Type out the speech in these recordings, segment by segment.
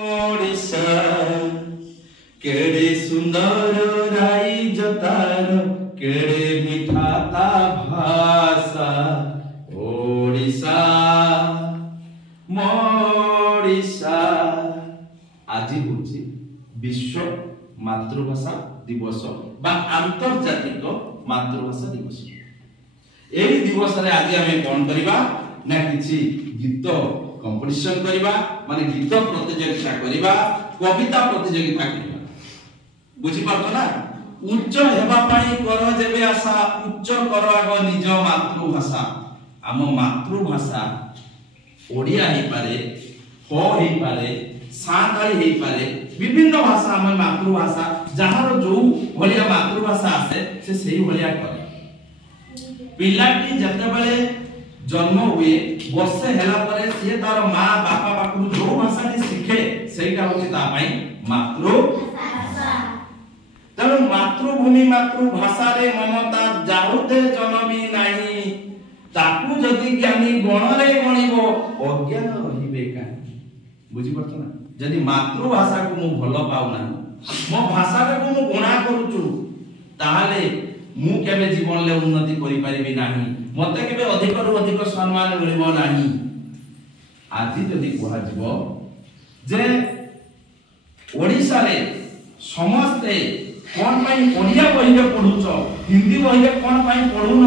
ओडिशा केड़े सुंदर राइज तार केड़े मीठा ता भाषा ओडिशा मोडिशा। आज होची विश्व मातृभाषा दिवस बा आंतर्जातिक मातृभाषा दिवस। एही दिवस रे आज हमें कोन करबा ना किछि गीत कंपटीशन करबा माने गीत प्रतियोगिता करबा कविता प्रतियोगिता करबा बुझी पारतो ना। उच्च हेबा पाई कर जेबे आशा उच्च कर आग निज मातृभाषा। आम मातृभाषा ओडिया हे पारे हो हे पारे साताली हे पारे विभिन्न भाषा आम मातृभाषा जहार जो भलिया मातृभाषा आसे से सेही भलिया करे। पिलाटी जते बेले जन्म हुए वर्षे हेला परे से तार मां बापा पाखु जो भाषा टी शिखे सेटा होची ता पई मातृभाषा। तनु मातृभूमि मातृभाषा रे ममता जाहुते जनमी नाही ताकू जदि ज्ञानी गण रे गणिबो अज्ञान रहिबे का। बुझी परछ ना। जदि मातृभाषा को मु भलो पाउ ना मो भाषा को मु गुणा करूछु ताहाले मु केबे जीवन ले उन्नति करि परिबि नाही मते केबे अधिक रु अधिक सम्मान मिलिबो नाही। आज जदि कोहा जीवो जे ओडिसा रे समस्ते कोन पई ओडिया बहि रे पढुछो हिंदी बहि रे कोन पई पढुन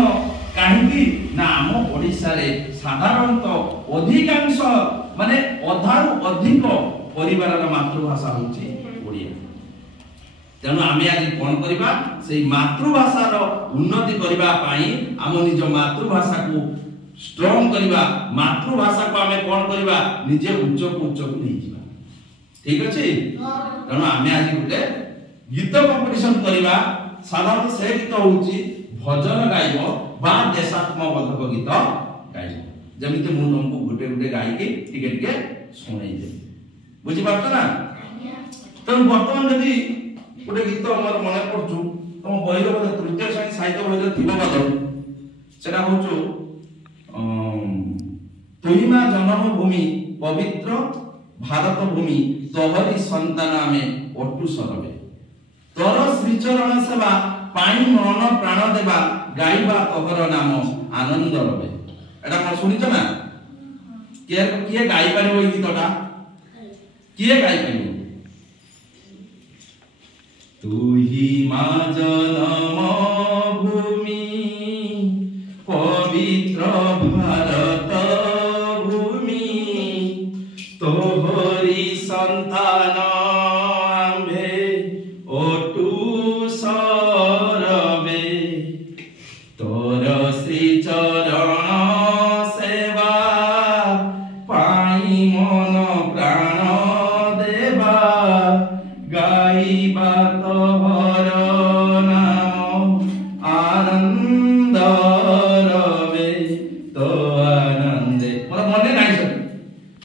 काहेकि ना हम ओडिसा रे साधारणतः अधिकांश माने अधारु अधिक परिवार रा मातृभाषा होची ओडिया। तेणु आमे आज कोन करबा से मातृभाषा रो उन्नति करबा पाई हम निज मातृभाषा को स्ट्रांग करबा मातृभाषा को आमे कोन करबा निजे उच्च को नै जिबा। ठीक अछि। तेणु आमे आज गुटे गीत कंपटीशन करबा। साधारण से गीत होची भजन गाइबो बा देशात्मबोधक गीत गाइबो जेमिते मु तुमको गुटे गुटे गाई के टिके टिके सुनाई दे। बुझी पारतो ना। तेणु वर्तमान जदि गोटे गीत हमर मने पड़छु तुम बहिर बोले तृतीय श्रेणी साहित्य बहिर थिबो बद सेटा होचो तुहिमा जन्मभूमि पवित्र भारत भूमि तोहरी संतान में अटु सरबे तोर श्रीचरण सेवा पाई मन प्राण देवा गाइबा तोहर नाम आनंद रबे। एटा म सुनिछ ना किए गाई पारिबो ई गीतटा किए गाई पारिबो। तुही मा जन्म भूमि पवित्र भारत भूमि तोहरी संतान आम्भे अटु सरबे तोर श्री